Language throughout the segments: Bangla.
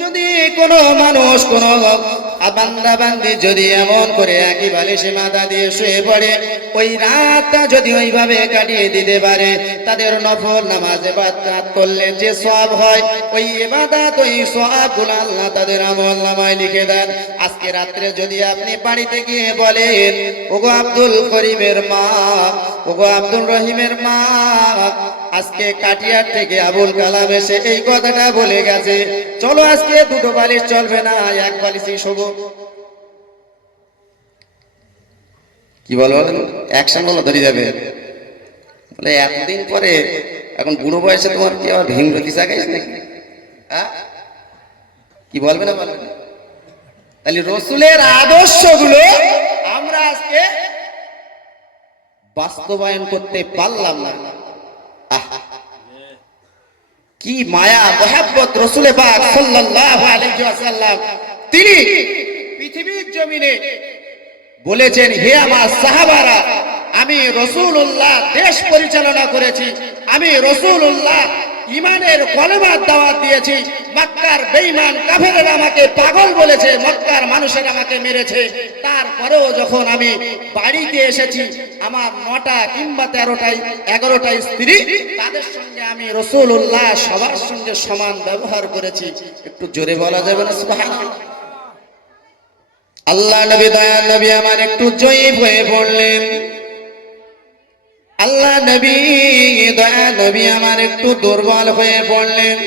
যদি কোনো মানুষ কোনো বান্দা বান্দি যদি এমন করে একই বালিশে মাথা দিয়ে শুয়ে পড়ে, ওই রাতটা যদি ওইভাবে কাটিয়ে দিতে পারে, তাদের নফল নামাজ ইবাদত করলে যে সওয়াব হয়, ওই ইবাদত ওই সওয়াবগুলো আল্লাহ তাদের আমল নামায় লিখে দেন। আজকে রাত্রে যদি আপনি বাড়িতে গিয়ে বলেন, ওগো আব্দুল করিমের মা, ওগো আব্দুল রহিমের মা, আজকে কাটিয়ার থেকে আবুল কালাম এসে এই কথাটা বলে গেছে, চলো আজকে দুটো বালিশ চলবে না, এক বালিশই শোবো। কি বলো, একসঙ্গে ধরে যাবে বলে এতদিন পরে, এখন বুড়ো বয়সে তোমার কি আবার ভীমরতি জাগাইছে নাকি? কি বলবে না বলবে না? তাহলে রসুলের আদর্শগুলো আমরা আজকে বাস্তবায়ন করতে পারলাম না। কি মায়া মহব্বত রসুলে পাক সাল্লাল্লাহু আলাইহি ওয়াসাল্লাম, তিনি পৃথিবীর জমিনে বলেছেন, হে আমার সাহাবারা, আমি রাসূলুল্লাহ দেশ পরিচালনা করেছি, আমি রাসূলুল্লাহ ঈমানের কলেমার দাওয়াত দিয়েছি, মক্কার বেঈমান কাফেররা আমাকে পাগল বলেছে, মক্কার মানুষেরা আমাকে মেরেছে, তারপরেও যখন আমি বাড়িতে এসেছি, আমার 9টা কিংবা 13টাই 11টাই স্ত্রী, তাদের সঙ্গে আমি রাসূলুল্লাহ সবার সঙ্গে সমান ব্যবহার করেছি। একটু জোরে বলা যাবে না সুবহানাল্লাহ? আল্লাহ নবী, দয়ার নবী আমার একটু জয়ীফ হয়ে পড়লেন। আল্লাহ নবী, দয়া নবী আমার একটু দুর্বল হয়ে পড়লেন।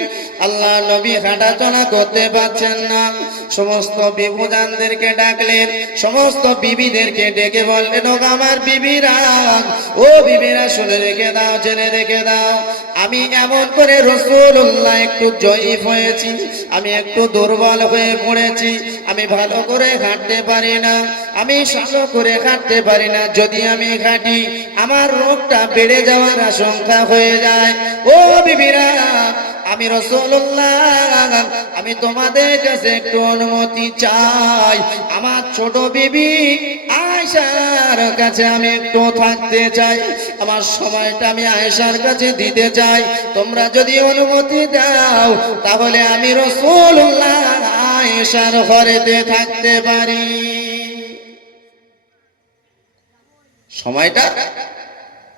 আল্লাহ নবী হাঁটাচলা করতে পারছেন না। সমস্ত বিবুজানদেরকে ডাকলেন, সমস্ত বিবিদেরকে ডেকে বললেন, ও আমার বিবিরা, ও বিবিরা শুনে রেখে দাও, জেনে রেখে দাও, আমি এমন করে রাসূলুল্লাহ একটু জয়ীফ হয়েছি, আমি একটু দুর্বল হয়ে পড়েছি, আমি ভালো করে হাঁটতে পারি না, আমি ভালো করে হাঁটতে পারি না, যদি আমি হাঁটি আমার রোগটা বেড়ে যাওয়ার আশঙ্কা হয়ে যায়। ও বিবিরা, আমি রাসূলুল্লাহ, আমি তোমাদের কাছে একটু অনুমতি চাই, আমার ছোট বিবি আয়েশার কাছে আমি একটু থাকতে চাই, আমার সময়টা আমি আয়েশার কাছে দিতে চাই, তোমরা যদি অনুমতি দাও তাহলে আমি রাসূলুল্লাহ আয়েশার ঘরেতে থাকতে পারি। সময়টা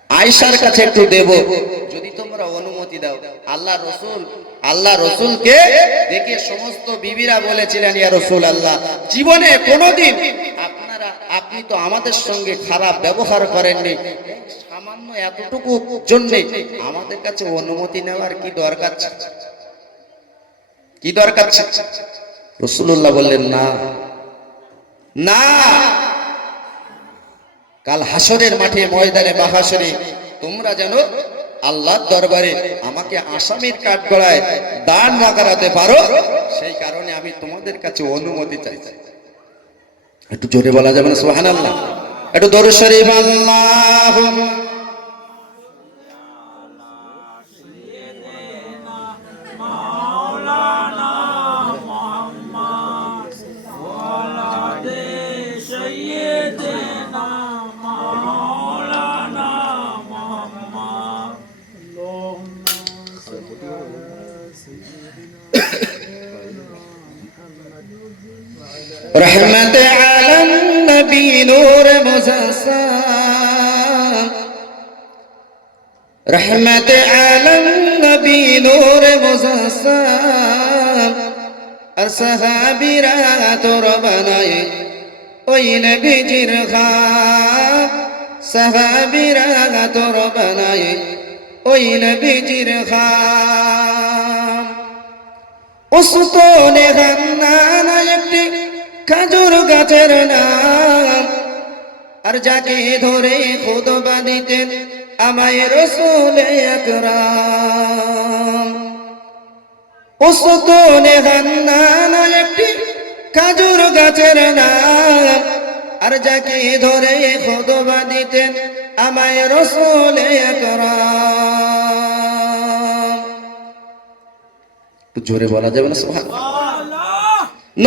আয়েশার কাছে একটু দেব, যদি তোমরা অনুমতি দাও। আল্লাহ রসুলকে দেখে সমস্ত বিবিরা বলেছিলেন, ইয়া রাসূলুল্লাহ, জীবনে কোনোদিন আপনি তো আমাদের সঙ্গে খারাপ ব্যবহার করেননি, সামান্য এতটুকু জন্য আমাদের কাছে অনুমতি নেওয়ার কি দরকার ছিল? কি দরকার ছিল? রাসূলুল্লাহ বললেন, না না, কাল হাসরের মাঠে, ময়দানে মাহশরে তোমরা যেন আল্লাহর দরবারে আমাকে আসামির কাঠগড়ায় দাঁড় না করাতে পারো, সেই কারণে আমি তোমাদের কাছে অনুমতি চাই। একটু জোরে বলা যাবে না সুবহানাল্লাহ? একটু দরুদ শরীফ আল্লাহু رحمت عالم نبی نور مجسم، رحمت عالم نبی نور مجسم، اور صحابی را تور بنائے ওই নবীজির খাব, صحابی را تور بنائے ওই নবীজির খাব। উস্তনে গান্নানা একটি খেজুর গাছের নাম, আর যাকে ধরে খুতবা দিতেন আমায় রাসূল আকরাম। উস্তনে গান্নানা একটি খেজুর গাছের নাম, আর যাকে ধরে খুতবা দিতেন আমায় রাসূল আকরাম। জোরে বলা যাবে না সুবহানাল্লাহ?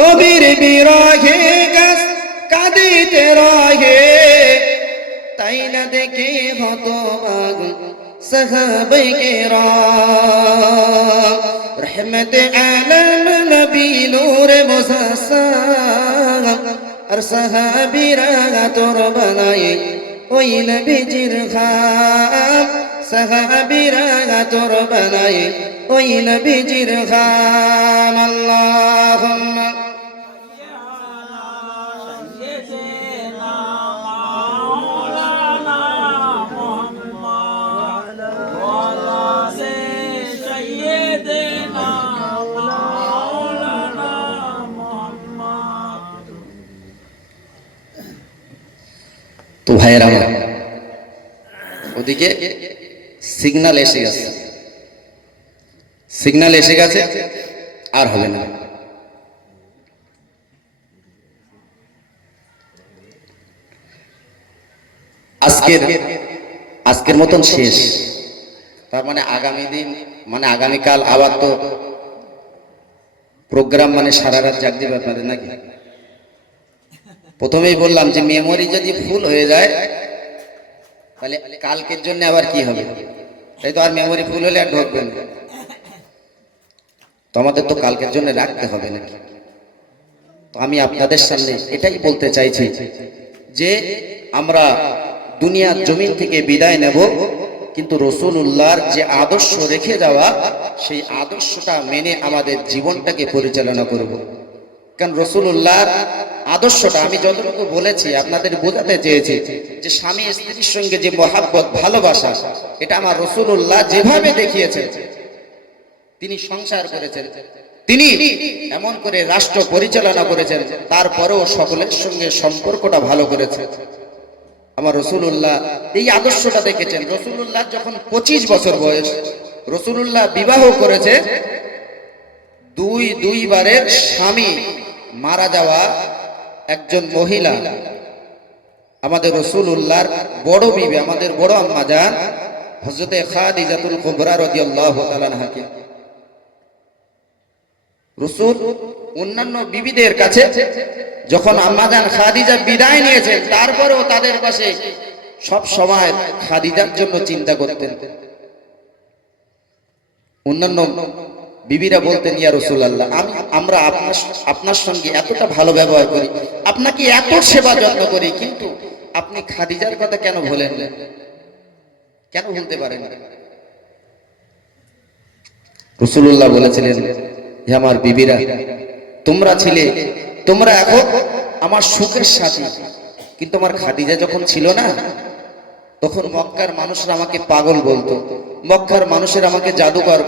নবীর বিরহে গাছ কাঁদিতে রহে, তাই না দেখে হতবাক সাহাবায়ে কেরাম। রহমত আলম নবী আর সাহাবীরা তোর বানাই ওই নবীজির খাম, সাহাবীরা তোর বানাই ওই নবীজির খাম। আল্লাহুম্মা তো ভাইয়েরা ওদিকে সিগন্যাল এসে গেছে, সিগন্যাল এসে গেছে, আর হবে না। আজকের মতন শেষ, তার মানে আগামী দিন মানে আগামীকাল আবার তো প্রোগ্রাম, মানে সারা রাত জাগ দিবে আপনাদের নাকি? প্রথমেই বললাম যে মেমোরি যদি ফুল হয়ে যায় তাহলে কালকের জন্য আবার কি হবে, তাই তো আর মেমোরি ফুল হলে আর ঢুকবেন না, তো আমাদের তো কালকের জন্য রাখতে হবে নাকি? তো আমি আপনাদের সামনে এটাই বলতে চাইছি যে আমরা দুনিয়ার জমিন থেকে বিদায় নেব, কিন্তু রাসূলুল্লাহর যে আদর্শ রেখে যাওয়া সেই আদর্শটা মেনে আমাদের জীবনটাকে পরিচালনা করব। কারণ রাসূলুল্লাহর আদর্শটা আমি যতটুকু বলেছি আপনাদের বোঝাতে চেয়েছি যে স্বামী স্ত্রীর সঙ্গে যে মহাব্বত ভালোবাসা, এটা আমার রাসূলুল্লাহ যেভাবে দেখিয়েছেন, তিনি সংসার করেছেন, তিনি এমন করে রাষ্ট্র পরিচালনা করেছেন, তারপরেও সকলের সঙ্গে সম্পর্কটা ভালো করেছেন। আমার রাসূলুল্লাহ এই আদর্শটা দেখেছেন। রাসূলুল্লাহ যখন 25 বছর বয়স, রাসূলুল্লাহ বিবাহ করেছে দুইবারের স্বামী মারা যাওয়া একজন মহিলা, আমাদের রাসূলুল্লাহর বড় বিবি, আমাদের বড় আম্মা জান হযরতে খাদিজাতুল কুবরা রাদিয়াল্লাহু তাআলা আনহাকে রাসূল অন্যান্য বিবিদের কাছে যখন আম্মা জান খাদিজা বিদায় নিয়েছেন, তারপরেও তাদের পাশে সব সময় খাদিজার জন্য চিন্তা করতেন। অন্যান্য বিবিরা বলতেন, ইয়া রাসূলুল্লাহ, আমরা আপনার সঙ্গে এতটা ভালো ব্যবহার করি, আপনাকে এত সেবা যত্ন করি, কিন্তু আপনি খাদিজার কথা কেন ভুলেন না, কেন ভুলতে পারেন? রাসূলুল্লাহ বলেছিলেন, হে আমার বিবিরা, তোমরা এখন আমার সুখের সাথী, কিন্তু আমার খাদিজা যখন ছিল না, তখন মক্কার মানুষরা আমাকে পাগল বলতো, মক্কার মানুষেরা আমাকে জাদুকর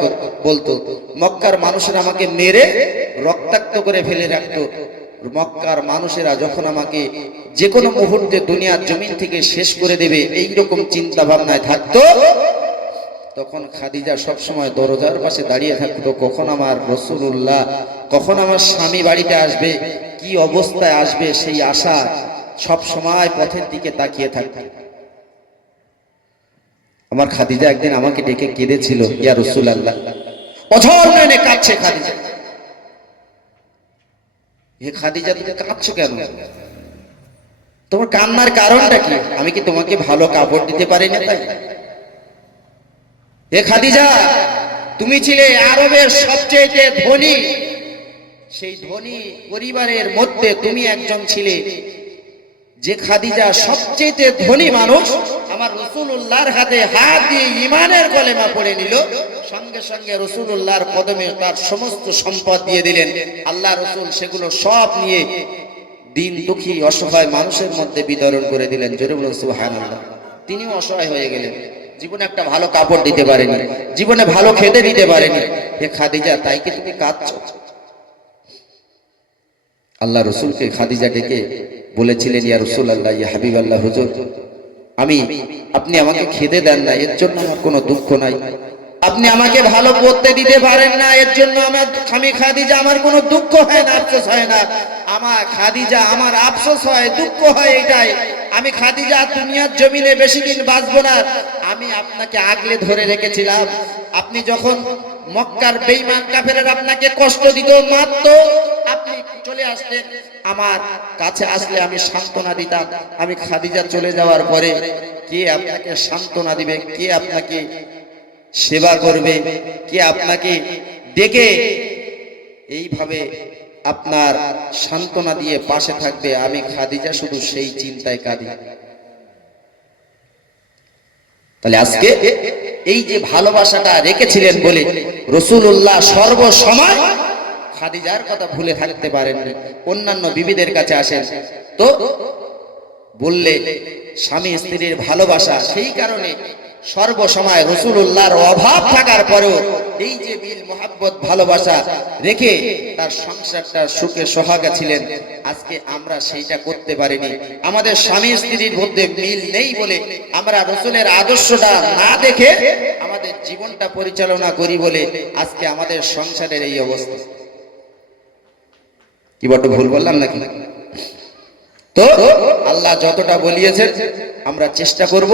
বলতো, মক্কার মানুষেরা আমাকে মেরে রক্তাক্ত করে ফেলে রাখতো। মক্কার মানুষেরা যখন আমাকে যে কোনো মুহূর্তে দুনিয়ার জমিন থেকে শেষ করে দেবে এইরকম চিন্তা ভাবনায় থাকতো, তখন খাদিজা সবসময় দরজার পাশে দাঁড়িয়ে থাকতো, কখন আমার রাসূলুল্লাহ, কখন আমার স্বামী বাড়িতে আসবে, কি অবস্থায় আসবে, সেই আশা সব সময় পথের দিকে তাকিয়ে থাকতো। আমার খাদিজা একদিন আমাকে ডেকে কেঁদেছিল, ইয়া রাসূলুল্লাহ, অঝর নয়নে কাঁদছে খাদিজা। হে খাদিজা, তুমি কাঁদছো কেন? তোমার কান্নার কারণটা কি? আমি কি তোমাকে ভালো কাপড় দিতে পারি না তাই? হে খাদিজা, তুমি ছিলে আরবের সবচেয়ে ধনী, সেই ধনী পরিবারের মধ্যে তুমি একজন ছিলে। যে খাদিজা সবচেয়ে ধনী মানুষ, আমার রাসূলুল্লাহর হাতে হাত দিয়ে ঈমানের কলেমা পড়ে নিল, সঙ্গে সঙ্গে রাসূলুল্লাহর কদমে তার সমস্ত সম্পদ দিয়ে দিলেন। আল্লাহ রাসূল সেগুলো সব নিয়ে দিন দুঃখী অসহায় মানুষের মধ্যে বিতরণ করে দিলেন। জোরে বলুন সুবহানাল্লাহ। তিনিও অসহায় হয়ে গেলেন, জীবনে একটা ভালো কাপড় দিতে পারেনি, জীবনে ভালো খেতে দিতে পারেনি। হে খাদিজা, তাই কি তুমি কাঁদছো? আল্লাহ রাসূলকে খাদিজা ডেকে বলেছিলেন, ইয়া রাসূলুল্লাহ, ইয়া হাবিবাল্লাহ, হুজুর, আপনি আমাকে খেতে দেন না, এর জন্য আমার কোনো দুঃখ নাই। আপনি আমাকে ভালো পড়তে দিতে পারেন না, এর জন্য আমি খাদিজা আমার কোনো দুঃখ হয় না, আফসোস হয় না। আমার খাদিজা আমার আফসোস হয়, দুঃখ হয় এটাই, আমি খাদিজা দুনিয়ার জমিনে বেশি দিন বাঁচবো না। আমি আপনাকে আগলে ধরে রেখেছিলাম, আপনি যখন মক্কার বেঈমান কাফেররা আপনাকে কষ্ট দিত, মারতো, আপনি চলে আসতেন আমার কাছে, আসলে আমি সান্ত্বনা দিতাম। আমি খাদিজা চলে যাওয়ার পরে কে আপনাকে সান্ত্বনা দিবে, কে আপনাকে সেবা করবে, কে আপনাকে ডেকে এইভাবে আপনার সান্ত্বনা দিয়ে পাশে থাকবে, আমি খাদিজা শুধু সেই চিন্তায় কাঁদি। তাহলে আজকে এই যে ভালোবাসাটা রেখেছিলেন বলে রাসূলুল্লাহ সর্বসময় খাদিজার কথা ভুলে থাকতে পারেননি। অন্যান্য বিবিদের কাছে আসেন তো বললে স্বামী স্ত্রীর ভালোবাসা, সেই কারণে সর্বসময় রাসূলুল্লাহর অভাব থাকার পরেও এই যে মিল মোহাব্বত ভালোবাসা রেখে তার সংসারটা সুখে সোহাগা ছিলেন। আজকে আমরা সেইটা করতে পারিনি। আমাদের স্বামী স্ত্রীর মধ্যে মিল নেই বলে আমরা রাসূলের আদর্শটা না দেখে আমাদের জীবনটা পরিচালনা করি বলে আজকে আমাদের সংসারের এই অবস্থা। কি বড় ভুল বললাম নাকি? তো আল্লাহ যতটা বলিয়েছেন আমরা চেষ্টা করব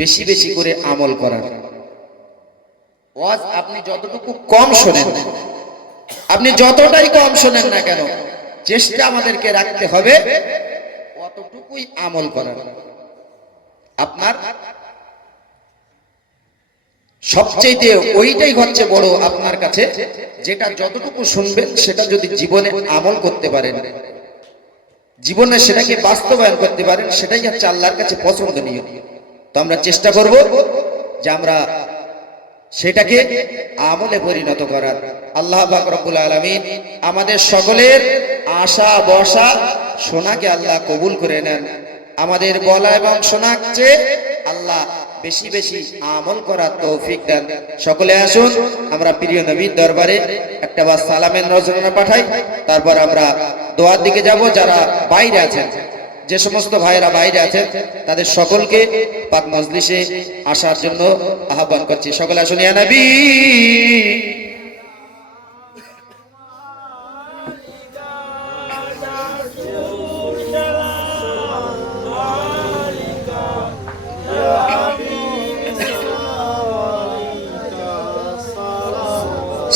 বেশি বেশি করে আমল করার। ওয়াজ আপনি যতটুকু কম শোনেন, আপনি যতটাই কম শোনেন না কেন, চেষ্টা আমাদেরকে রাখতে হবে অতটুকুই আমল করার। আপনার সবচেয়ে ওইটাই হচ্ছে বড় আপনার কাছে, যেটা যতটুকু শুনবেন সেটা যদি জীবনে আমল করতে পারেন, জীবনে সেটাকে বাস্তবায়ন করতে পারেন, সেটাই হচ্ছে আল্লাহর কাছে পছন্দনীয়। তো আমরা চেষ্টা করব যে আমরা সেটাকে আমলে পরিণত করার। আল্লাহ পাক রব্বুল আলামিন আমাদের সকলের আশা বসা শোনাকে আল্লাহ কবুল করে নেন। আমাদের বলা এবং শোনাচ্ছে আল্লাহ বেশি বেশি আমল করার তৌফিক দেন। সকলে আসুন আমরা প্রিয় নবীর দরবারে একটা বার সালামের নজরানা পাঠাই, তারপর আমরা দোয়ার দিকে যাব। যারা বাইরে আছেন, যে সমস্ত ভাইরা বাইরে আছেন, তাদের সকলকে পাক মজলিসে আসার জন্য আহ্বান করছি। সকলে আসুন ইয়া নবী।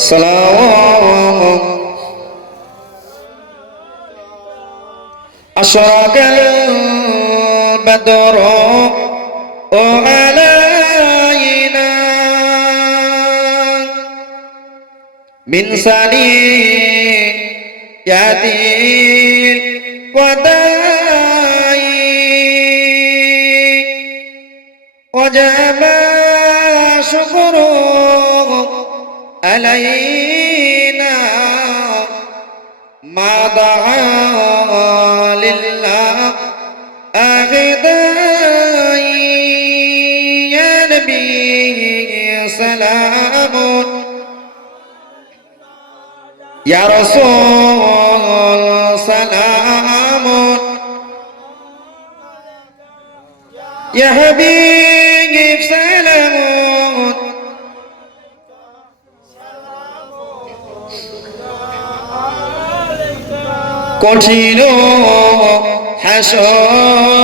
সালাম আশরাকাল বদরু আলাইনা মিন সানিয়াতিল ওয়াদাই ওয়াজাবা শুকরু আলাইনা মা দাআ লিল্লাহ আগদাই ইয়া নবী সালামুন ইয়া রাসূল সালামুন ইয়া হাবিব সালামুন কঠিন হাসরের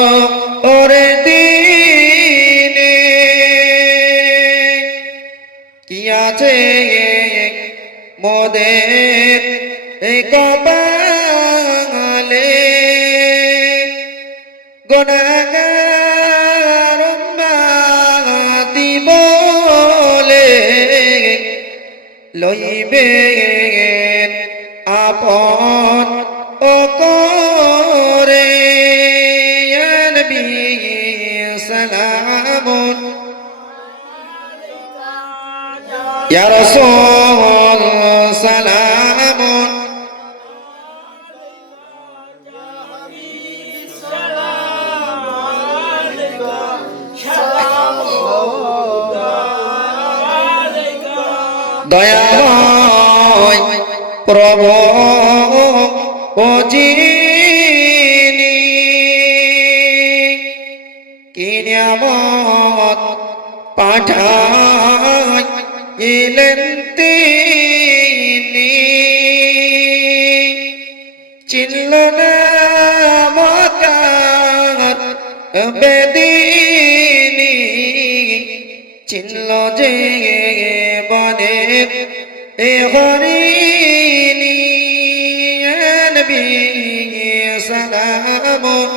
দিনে কি আছে মোদের কপালে, গুনাহগার উম্মতি বলে লইবেন আপন ও করে ইয়া নবী সালামুন ইয়া রাসূল সালামুন দয়াময় প্রভু ও যিনি কি নিয়ামত পাঠাইলেন তিনি, চিনল না মক্কার বেদিনী, চিনল যে বনের এ হরিণী ইয়া নবী সালামুন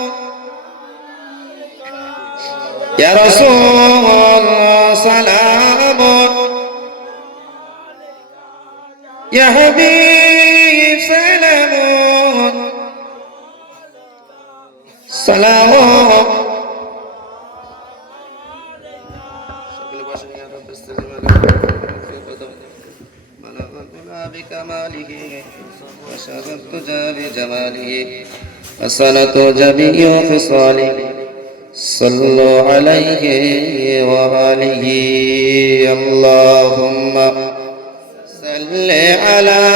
ইয়া রাসূল সালামুন ইয়া হাবিব يا رب استجب بلغ العلا بكماله وشر الدجى بجماله حسنة جميع خصاله صلوا عليه وآله اللهم صل على